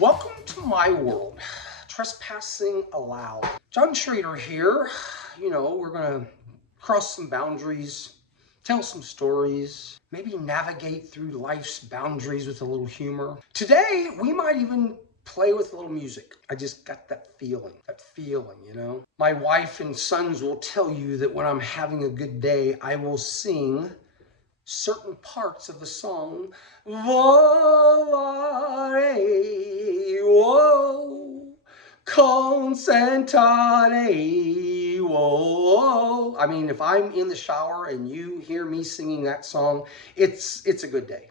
Welcome to my world. Trespassing allowed. John Schrader here. We're going to cross some boundaries, tell some stories, maybe navigate through life's boundaries with a little humor. Today, we might even play with a little music. I just got that feeling, My wife and sons will tell you that when I'm having a good day, I will sing certain parts of the song. Volare, whoa, consentare, whoa. I mean, if I'm in the shower and you hear me singing that song, it's a good day.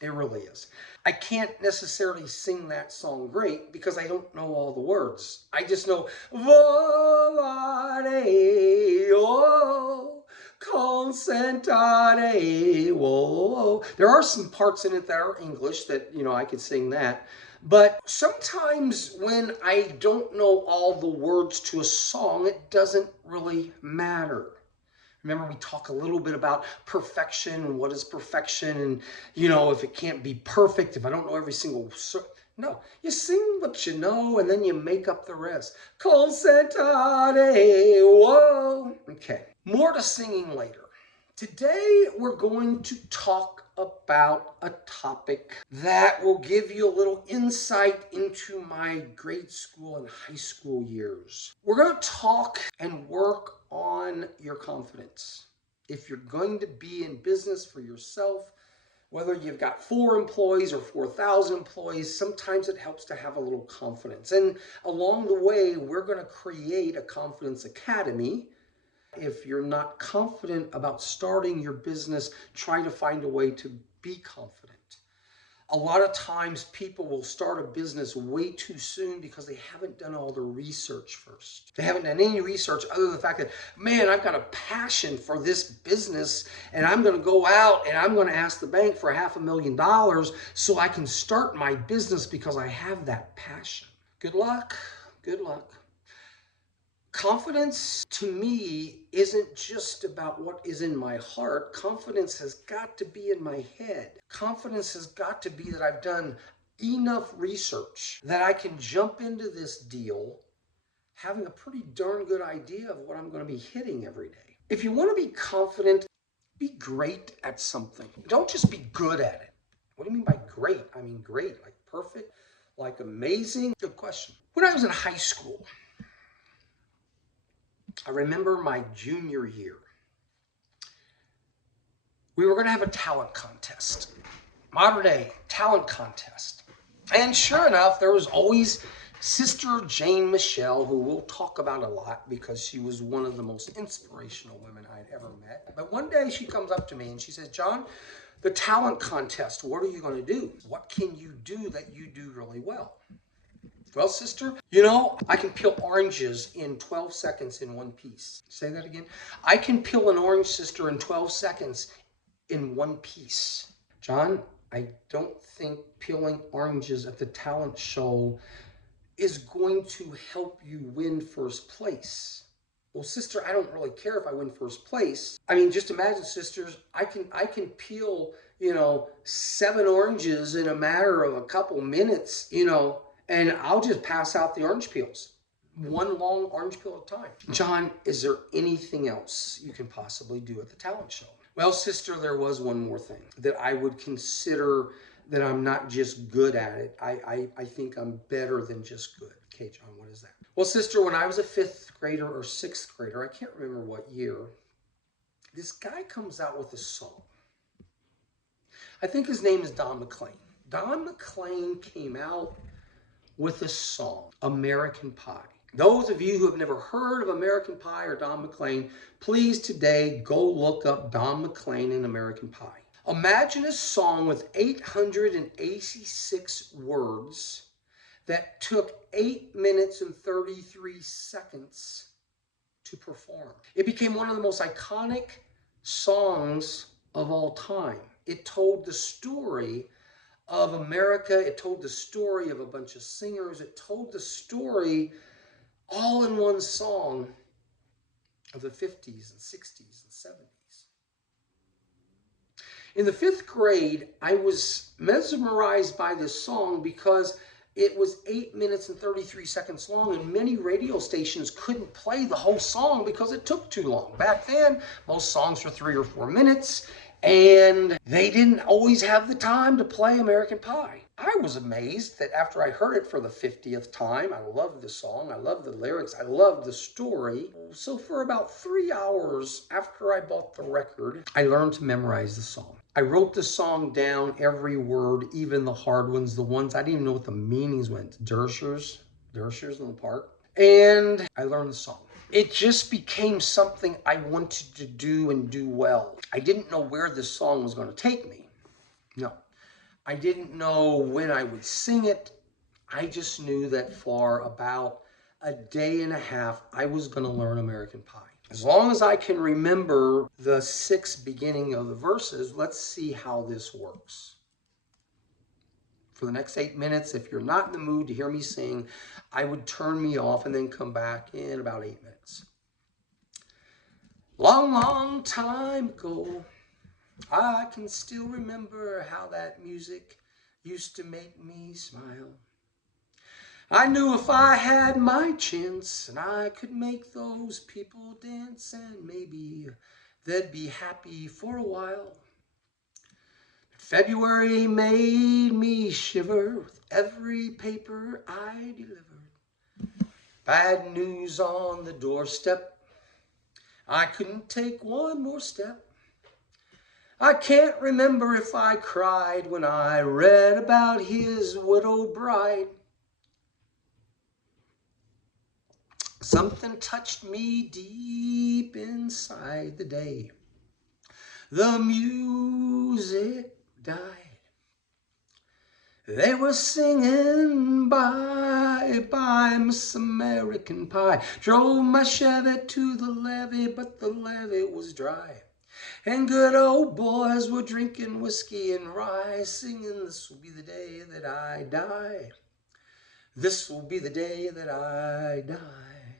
It really is. I can't necessarily sing that song great because I don't know all the words. I just know volare, oh, consentare, whoa. There are some parts in it that are English that, I could sing that. But sometimes when I don't know all the words to a song, it doesn't really matter. Remember, we talk a little bit about perfection and what is perfection, and if it can't be perfect, if I don't know every single no, you sing what you know and then you make up the rest. Consentare, whoa. Okay, more to singing later. Today we're going to talk about a topic that will give you a little insight into my grade school and high school years. We're going to talk and work on your confidence. If you're going to be in business for yourself, whether you've got 4 employees or 4,000 employees, sometimes it helps to have a little confidence. And along the way, we're going to create a confidence academy. If you're not confident about starting your business, try to find a way to be confident. A lot of times people will start a business way too soon because they haven't done all the research first. They haven't done any research other than the fact that, man, I've got a passion for this business and I'm going to go out and I'm going to ask the bank for $500,000 so I can start my business because I have that passion. Good luck. Good luck. Confidence to me isn't just about what is in my heart. Confidence has got to be in my head. Confidence has got to be that I've done enough research that I can jump into this deal having a pretty darn good idea of what I'm going to be hitting every day. If you want to be confident, be great at something. Don't just be good at it. What do you mean by great? I mean great, like perfect, like amazing. Good question. When I was in high school, I remember my junior year, we were going to have a talent contest, modern day talent contest. And sure enough, there was always Sister Jane Michelle, who we'll talk about a lot because she was one of the most inspirational women I'd ever met. But one day she comes up to me and she says, John, the talent contest, what are you going to do? What can you do that you do really well? Well, sister, I can peel oranges in 12 seconds in one piece. Say that again. I can peel an orange, sister, in 12 seconds in one piece. John, I don't think peeling oranges at the talent show is going to help you win first place. Well, sister, I don't really care if I win first place. I mean, just imagine, sisters, I can peel, 7 oranges in a matter of a couple minutes, and I'll just pass out the orange peels. One long orange peel at a time. John, is there anything else you can possibly do at the talent show? Well, sister, there was one more thing that I would consider that I'm not just good at it. I think I'm better than just good. Okay, John, what is that? Well, sister, when I was a 5th grader or 6th grader, I can't remember what year, this guy comes out with a song. I think his name is Don McLean. Don McLean came out with a song, American Pie. Those of you who have never heard of American Pie or Don McLean, please today go look up Don McLean and American Pie. Imagine a song with 886 words that took 8 minutes and 33 seconds to perform. It became one of the most iconic songs of all time. It told the story of America. It told the story of a bunch of singers. It told the story all in one song of the 50s and 60s and 70s. In the 5th grade, I was mesmerized by this song because It was 8 minutes and 33 seconds long, and many radio stations couldn't play the whole song because it took too long. Back then, most songs were 3 or 4 minutes, and they didn't always have the time to play American Pie. I was amazed that after I heard it for the 50th time, I loved the song, I loved the lyrics, I loved the story. So for about 3 hours after I bought the record, I learned to memorize the song. I wrote the song down, every word, even the hard ones, the ones I didn't even know what the meanings went. Dershers in the park. And I learned the song. It just became something I wanted to do and do well. I didn't know where this song was going to take me. No. I didn't know when I would sing it. I just knew that for about a day and a half, I was going to learn American Pie. As long as I can remember the 6 beginning of the verses, let's see how this works. For the next 8 minutes, if you're not in the mood to hear me sing, I would turn me off and then come back in about 8 minutes. Long, long time ago, I can still remember how that music used to make me smile. I knew if I had my chance and I could make those people dance, and maybe they'd be happy for a while. February made me shiver with every paper I delivered. Bad news on the doorstep. I couldn't take one more step. I can't remember if I cried when I read about his widowed bride. Something touched me deep inside the day. The music died. They were singing bye, Miss American Pie. Drove my Chevy to the levee, but the levee was dry. And good old boys were drinking whiskey and rye, singing, this will be the day that I die. This will be the day that I die.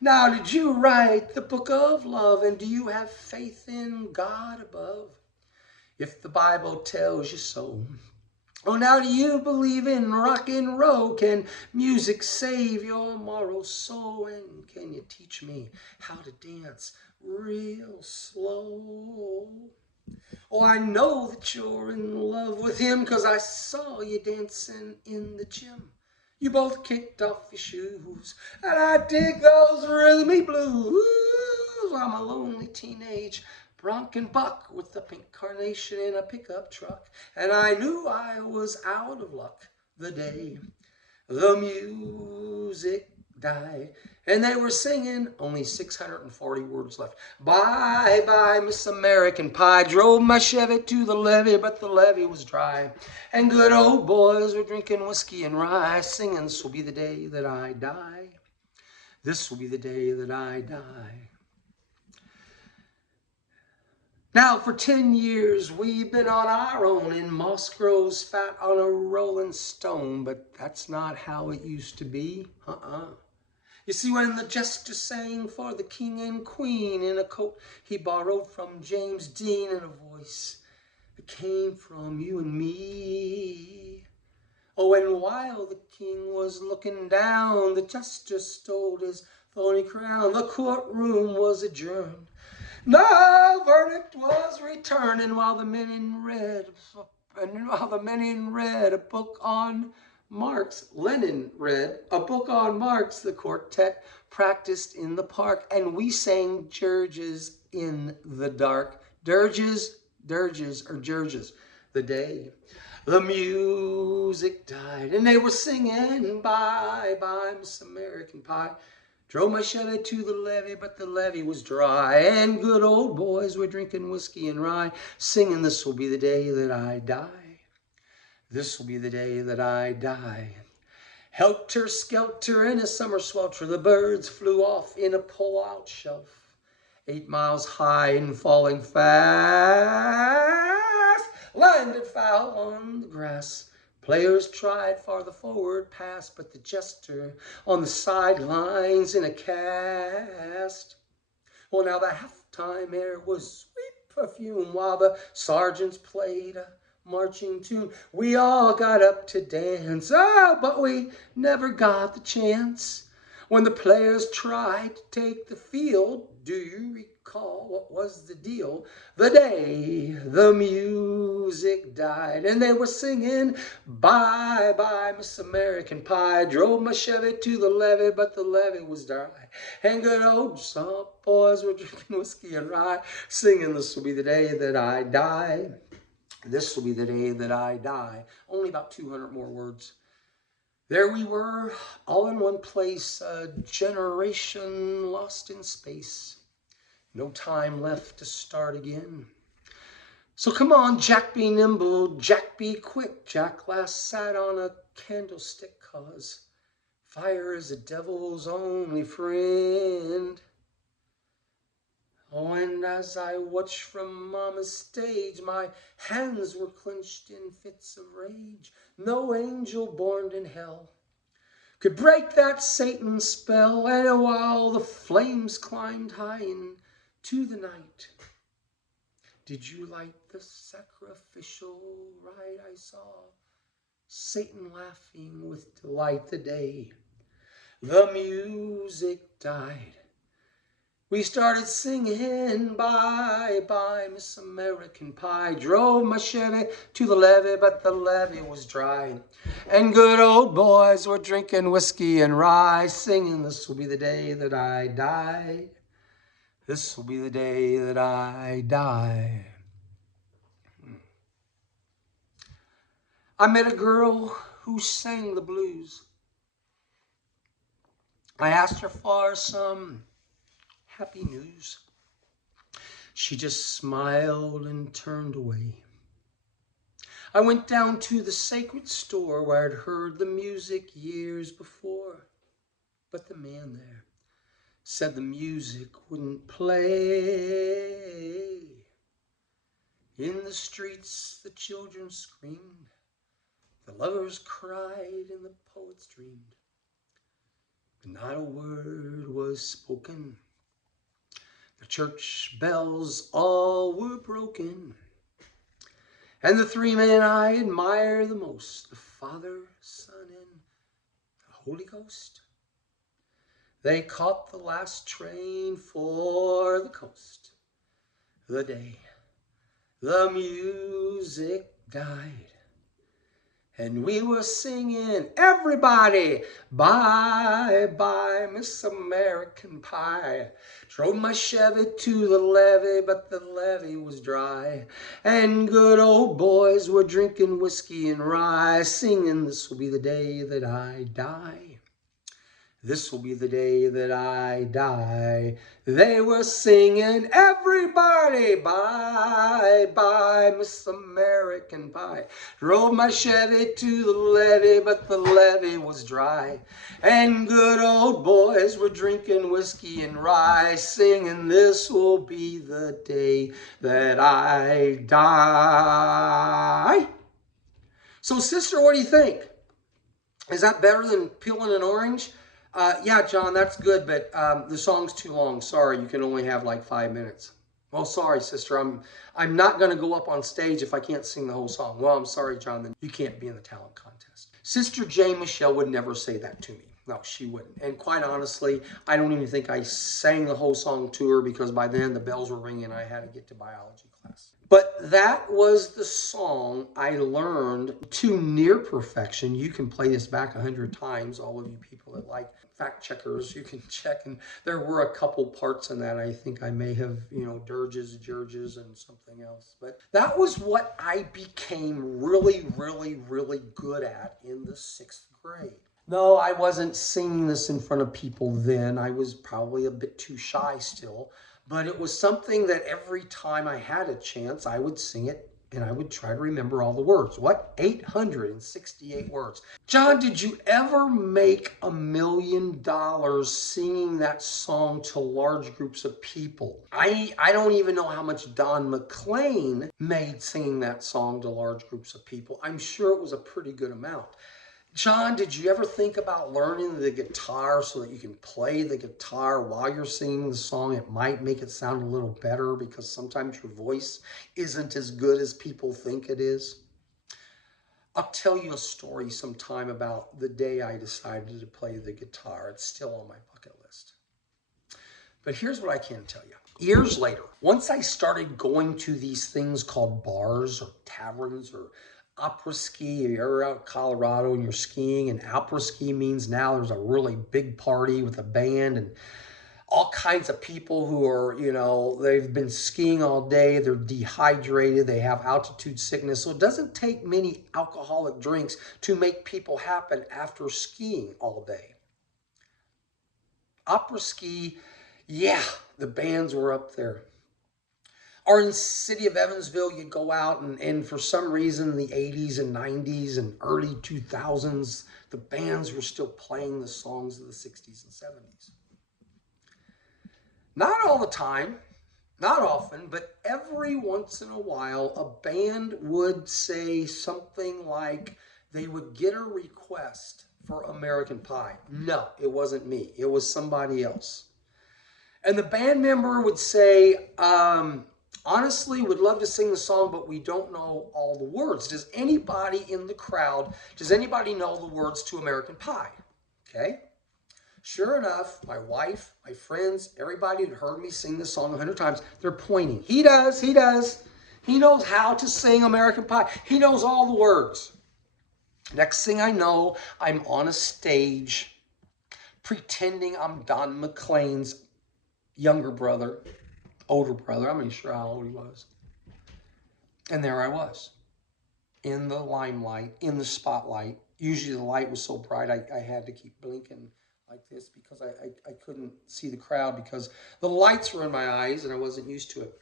Now, did you write the book of love, and do you have faith in God above? If the Bible tells you so. Oh, now do you believe in rock and roll? Can music save your moral soul? And can you teach me how to dance real slow? Oh, I know that you're in love with him, 'cause I saw you dancing in the gym. You both kicked off your shoes, and I dig those rhythmy blues. I'm a lonely teenage bronc buck with a pink carnation in a pickup truck, and I knew I was out of luck the day the music died. And they were singing, only 640 words left. Bye, bye, Miss American Pie. Drove my Chevy to the levee, but the levee was dry. And good old boys were drinking whiskey and rye, singing, this will be the day that I die. This will be the day that I die. Now, for 10 years, we've been on our own, and moss grows fat on a rolling stone, but that's not how it used to be. You see, when the jester sang for the king and queen in a coat he borrowed from James Dean, and a voice that came from you and me. Oh, and while the king was looking down, the jester stole his thorny crown. The courtroom was adjourned. No verdict was returned, and while the men in red a book on Marx, Lenin read a book on Marx, the quartet practiced in the park, and we sang dirges in the dark. Dirges, the day the music died, and they were singing bye, bye, Miss American Pie. Drove my Chevy to the levee, but the levee was dry, and good old boys were drinking whiskey and rye, singing, this will be the day that I die. This will be the day that I die. Helter skelter in a summer swelter, the birds flew off in a pull-out shelf, 8 miles high and falling fast, landed foul on the grass. Players tried for the forward pass, but the jester on the sidelines in a cast. Well, now the halftime air was sweet perfume, while the sergeants played a marching tune. We all got up to dance, but we never got the chance. When the players tried to take the field, do you recall what was the deal? The day the music died, and they were singing, bye bye Miss American Pie. Drove my Chevy to the levee, but the levee was dry. And good old soft boys were drinking whiskey and rye, singing, this will be the day that I die. This will be the day that I die. Only about 200 more words. There we were, all in one place, a generation lost in space. No time left to start again. So come on, Jack, be nimble, Jack, be quick. Jack last sat on a candlestick, 'cause fire is the devil's only friend. Oh, and as I watched from Mama's stage, my hands were clenched in fits of rage. No angel born in hell could break that Satan spell. And while the flames climbed high into the night, did you light the sacrificial rite? I saw Satan laughing with delight the day the music died. We started singing, bye bye Miss American Pie. Drove my Chevy to the levee, but the levee was dry. And good old boys were drinking whiskey and rye, singing, this will be the day that I die. This will be the day that I die. I met a girl who sang the blues. I asked her for some happy news. She just smiled and turned away. I went down to the sacred store where I'd heard the music years before. But the man there said the music wouldn't play. In the streets the children screamed, the lovers cried, and the poets dreamed. But not a word was spoken. The church bells all were broken. And the three men I admire the most, the Father, Son, and the Holy Ghost, they caught the last train for the coast. The day the music died, and we were singing, everybody, bye bye Miss American Pie. Drove my Chevy to the levee, but the levee was dry. And good old boys were drinking whiskey and rye, singing, this will be the day that I die. This will be the day that I die. They were singing, everybody, bye bye Miss American Pie. Drove my Chevy to the levee, but the levee was dry. And good old boys were drinking whiskey and rye, singing, this will be the day that I die. So, sister, what do you think? Is that better than peeling an orange? Yeah, John, that's good, but the song's too long. Sorry, you can only have like 5 minutes. Well, sorry, sister, I'm not going to go up on stage if I can't sing the whole song. Well, I'm sorry, John, then you can't be in the talent contest. Sister Jane Michelle would never say that to me. No, she wouldn't. And quite honestly, I don't even think I sang the whole song to her, because by then the bells were ringing and I had to get to biology class. But that was the song I learned to near perfection. You can play this back 100 times, all of you people that like fact checkers, you can check. And there were a couple parts in that I think I may have, dirges, jerges, and something else. But that was what I became really, really, really good at in the 6th grade. No, I wasn't singing this in front of people then. I was probably a bit too shy still. But it was something that every time I had a chance, I would sing it, and I would try to remember all the words. What? 868 words. John, did you ever make $1 million singing that song to large groups of people? I don't even know how much Don McLean made singing that song to large groups of people. I'm sure it was a pretty good amount. John, did you ever think about learning the guitar so that you can play the guitar while you're singing the song? It might make it sound a little better, because sometimes your voice isn't as good as people think it is. I'll tell you a story sometime about the day I decided to play the guitar. It's still on my bucket list. But here's what I can tell you. Years later, once I started going to these things called bars or taverns or opera ski, if you're out in Colorado and you're skiing, and opera ski means now there's a really big party with a band and all kinds of people who are, they've been skiing all day, they're dehydrated, they have altitude sickness. So it doesn't take many alcoholic drinks to make people happen after skiing all day. Opera ski, yeah, the bands were up there. Or in the city of Evansville, you go out and for some reason in the 80s and 90s and early 2000s, the bands were still playing the songs of the 60s and 70s. Not all the time, not often, but every once in a while, a band would say something like they would get a request for American Pie. No, it wasn't me. It was somebody else. And the band member would say, honestly, would love to sing the song, but we don't know all the words. Does anybody in the crowd, does anybody know the words to American Pie? Okay. Sure enough, my wife, my friends, everybody who'd heard me sing this song 100 times, they're pointing. He does, he does. He knows how to sing American Pie. He knows all the words. Next thing I know, I'm on a stage pretending I'm Don McLean's younger brother, older brother. I'm not even sure how old he was. And there I was, in the limelight, in the spotlight. Usually the light was so bright I had to keep blinking like this because I couldn't see the crowd because the lights were in my eyes and I wasn't used to it.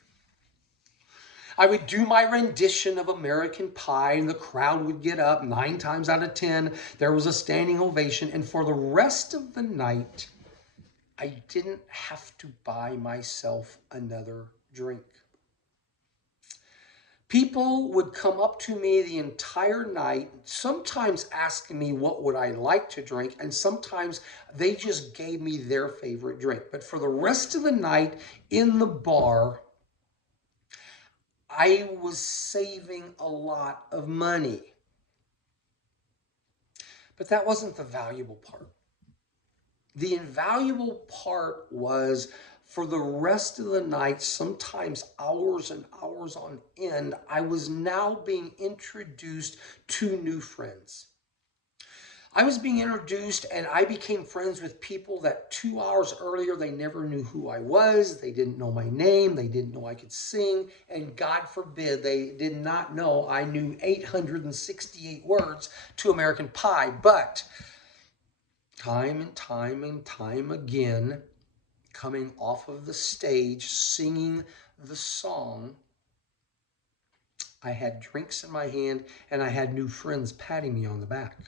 I would do my rendition of American Pie and the crowd would get up 9 times out of 10. There was a standing ovation. And for the rest of the night, I didn't have to buy myself another drink. People would come up to me the entire night, sometimes asking me what would I like to drink, and sometimes they just gave me their favorite drink. But for the rest of the night in the bar, I was saving a lot of money. But that wasn't the valuable part. The invaluable part was for the rest of the night, sometimes hours and hours on end, I was now being introduced to new friends. I was being introduced and I became friends with people that 2 hours earlier, they never knew who I was. They didn't know my name. They didn't know I could sing. And God forbid, they did not know I knew 868 words to American Pie. But time and time and time again, coming off of the stage, singing the song, I had drinks in my hand and I had new friends patting me on the back.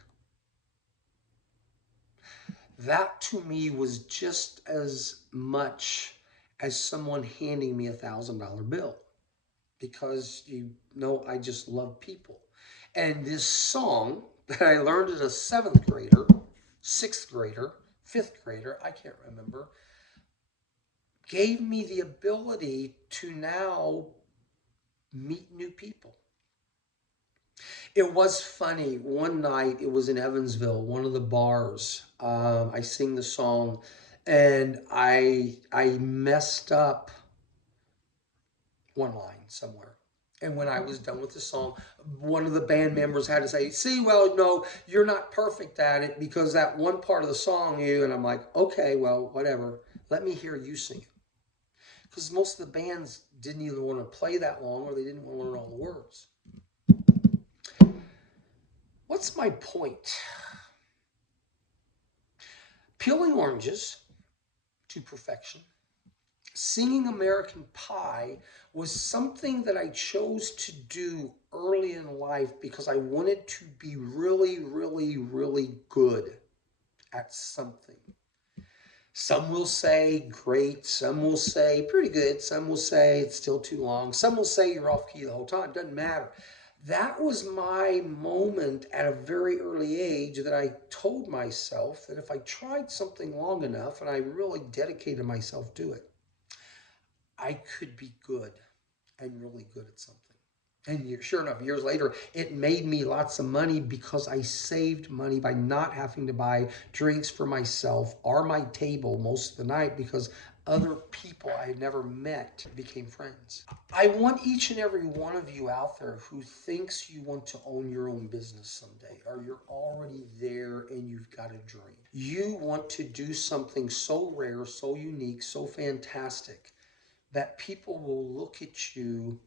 That to me was just as much as someone handing me $1,000 bill because I just love people. And this song that I learned as a 7th grader, 6th grader, 5th grader, I can't remember, gave me the ability to now meet new people. It was funny. One night, it was in Evansville, one of the bars. I sing the song, and I messed up one line somewhere. And when I was done with the song, one of the band members had to say, "See, well, no, you're not perfect at it because that one part of the song, you." And I'm like, "Okay, well, whatever. Let me hear you sing it." Because most of the bands didn't either want to play that long or they didn't want to learn all the words. What's my point? Peeling oranges to perfection, singing American Pie was something that I chose to do early in life because I wanted to be really, really, really good at something. Some will say great, some will say pretty good, some will say it's still too long, some will say you're off key the whole time. It doesn't matter. That was my moment at a very early age that I told myself that if I tried something long enough and I really dedicated myself to it, I could be good and really good at something. And sure enough, years later, it made me lots of money because I saved money by not having to buy drinks for myself or my table most of the night because other people I had never met became friends. I want each and every one of you out there who thinks you want to own your own business someday, or you're already there and you've got a dream. You want to do something so rare, so unique, so fantastic that people will look at you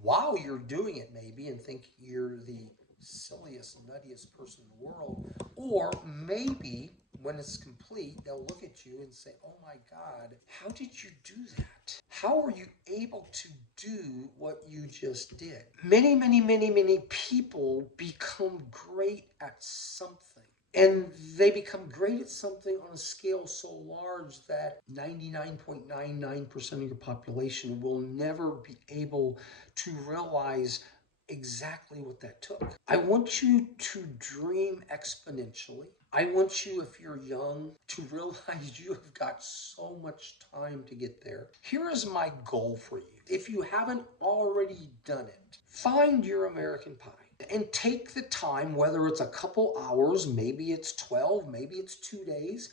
while you're doing it maybe and think you're the silliest, nuttiest person in the world. Or maybe when it's complete, they'll look at you and say, oh my God, how did you do that? How are you able to do what you just did? Many people become great at something. And they become great at something on a scale so large that 99.99% of your population will never be able to realize exactly what that took. I want you to dream exponentially. I want you, if you're young, to realize you have got so much time to get there. Here is my goal for you. If you haven't already done it, find your American Pie and take the time, whether it's a couple hours, maybe it's 12, maybe it's 2 days.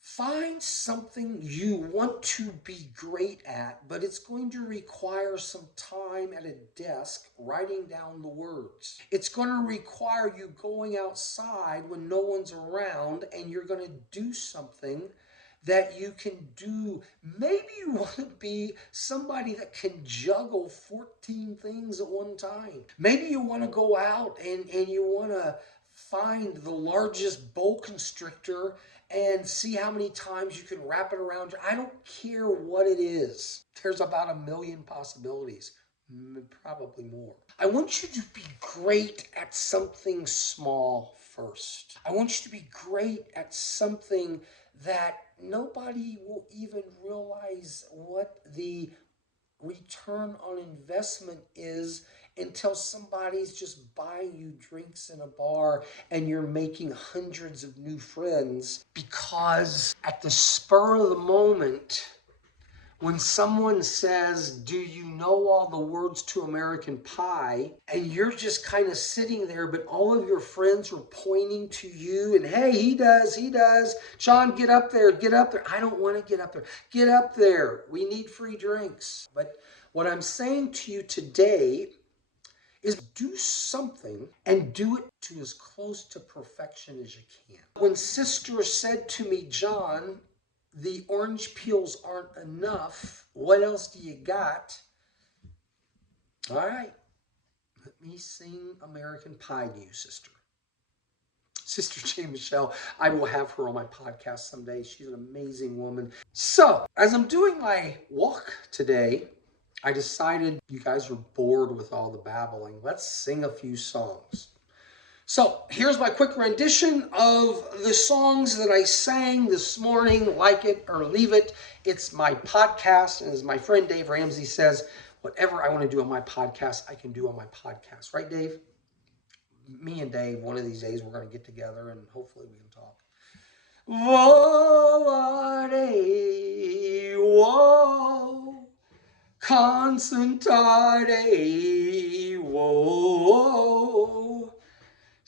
Find something you want to be great at, but it's going to require some time at a desk writing down the words. It's going to require you going outside when no one's around and you're going to do something that you can do. Maybe you want to be somebody that can juggle 14 things at one time. Maybe you want to go out and you want to find the largest boa constrictor and see how many times you can wrap it around. I don't care what it is. There's about 1,000,000 possibilities, probably more. I want you to be great at something small first. I want you to be great at something that nobody will even realize what the return on investment is until somebody's just buying you drinks in a bar and you're making hundreds of new friends, because at the spur of the moment, when someone says, do you know all the words to American Pie? And you're just kind of sitting there, but all of your friends are pointing to you and, hey, he does. Sean, get up there. I don't want to get up there. Get up there. We need free drinks. But what I'm saying to you today is do something and do it to as close to perfection as you can. When Sister said to me, John, the orange peels aren't enough, what else do you got? All right, let me sing American Pie to you, Sister. Sister Jane Michelle, I will have her on my podcast someday. She's an amazing woman. So, as I'm doing my walk today, I decided you guys are bored with all the babbling. Let's sing a few songs. So here's my quick rendition of the songs that I sang this morning. Like it or leave it. It's my podcast. And as my friend Dave Ramsey says, whatever I want to do on my podcast, I can do on my podcast. Right, Dave? Me and Dave, one of these days, we're going to get together and hopefully we can talk. Vole, whoa, concentrate, whoa.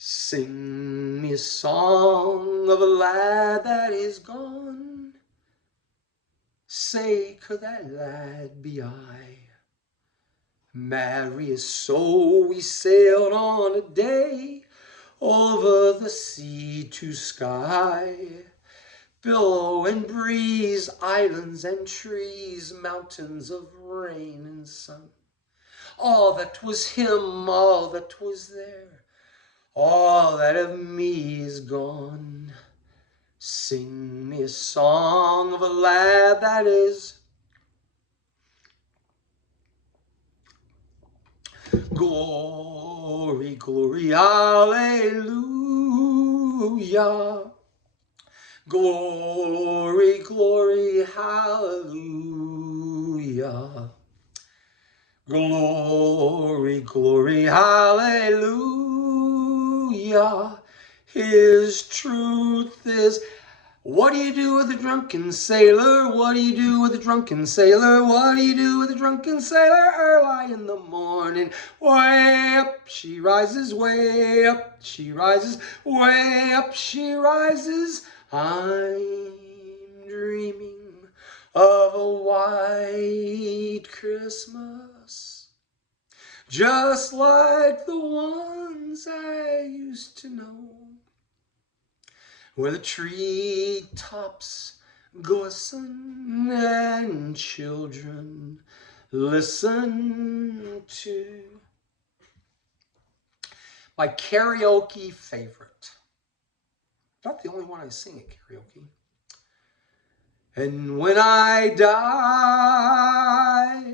Sing me a song of a lad that is gone. Say, could that lad be I? Marry his soul, we sailed on a day over the sea to sky. Billow and breeze, islands and trees, mountains of rain and sun. All that was him, all that was there, all that of me is gone. Sing me a song of a lad that is glory, glory, hallelujah. Glory, glory, hallelujah. Glory, glory, hallelujah. His truth is What do you do with a drunken sailor? What do you do with a drunken sailor? What do you do with a drunken sailor? Early in the morning, way up she rises, way up she rises, way up she rises. I'm dreaming of a white Christmas, just like the ones I used to know, where the tree tops glisten and children listen to my karaoke favorite. Not the only one I sing at karaoke. And when I die,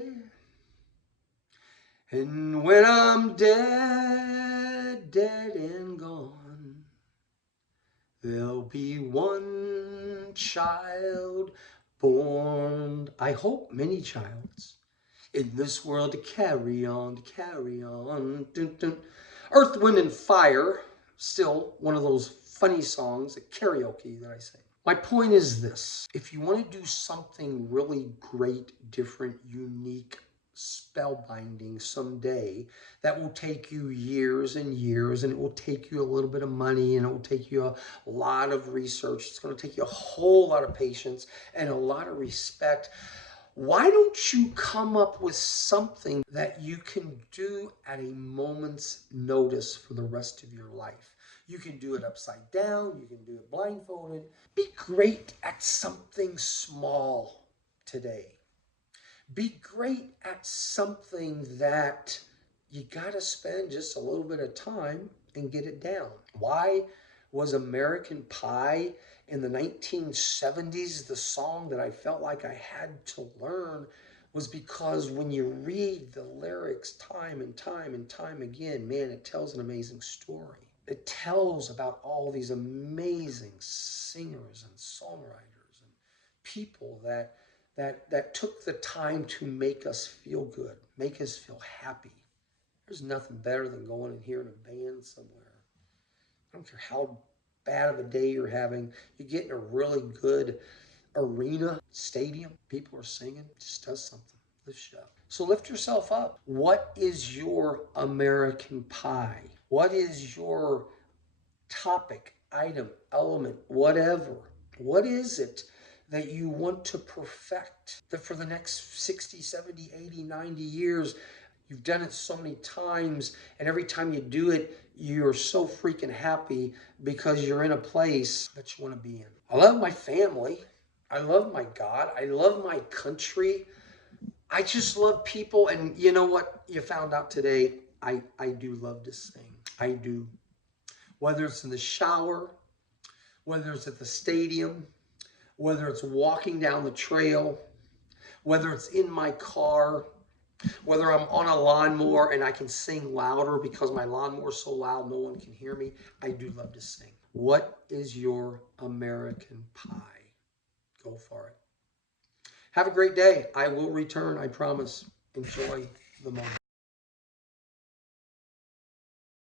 and when I'm dead, dead and gone, there'll be one child born, I hope many childs, in this world to carry on, to carry on. Dun, dun. Earth, Wind, and Fire, still one of those funny songs at karaoke that I sing. My point is this: if you want to do something really great, different, unique, spellbinding someday, that will take you years and years, and it will take you a little bit of money, and it will take you a lot of research. It's going to take you a whole lot of patience and a lot of respect. Why don't you come up with something that you can do at a moment's notice for the rest of your life? You can do it upside down. You can do it blindfolded. Be great at something small today. Be great at something that you got to spend just a little bit of time and get it down. Why was American Pie in the 1970s the song that I felt like I had to learn? Was because when you read the lyrics time and time and time again, man, it tells an amazing story. It tells about all these amazing singers and songwriters and people that took the time to make us feel good, make us feel happy. There's nothing better than going and hearing a band somewhere. I don't care how bad of a day you're having. You get in a really good arena, stadium, people are singing, it just does something. Lifts you up. So lift yourself up. What is your American Pie? What is your topic, item, element, whatever? What is it that you want to perfect, that for the next 60, 70, 80, 90 years, you've done it so many times, and every time you do it, you're so freaking happy because you're in a place that you want to be in. I love my family. I love my God. I love my country. I just love people. And you know what you found out today? I do love to sing. I do. Whether it's in the shower, whether it's at the stadium, whether it's walking down the trail, whether it's in my car, whether I'm on a lawnmower and I can sing louder because my lawnmower is so loud no one can hear me, I do love to sing. What is your American Pie? Go for it. Have a great day. I will return, I promise. Enjoy the moment.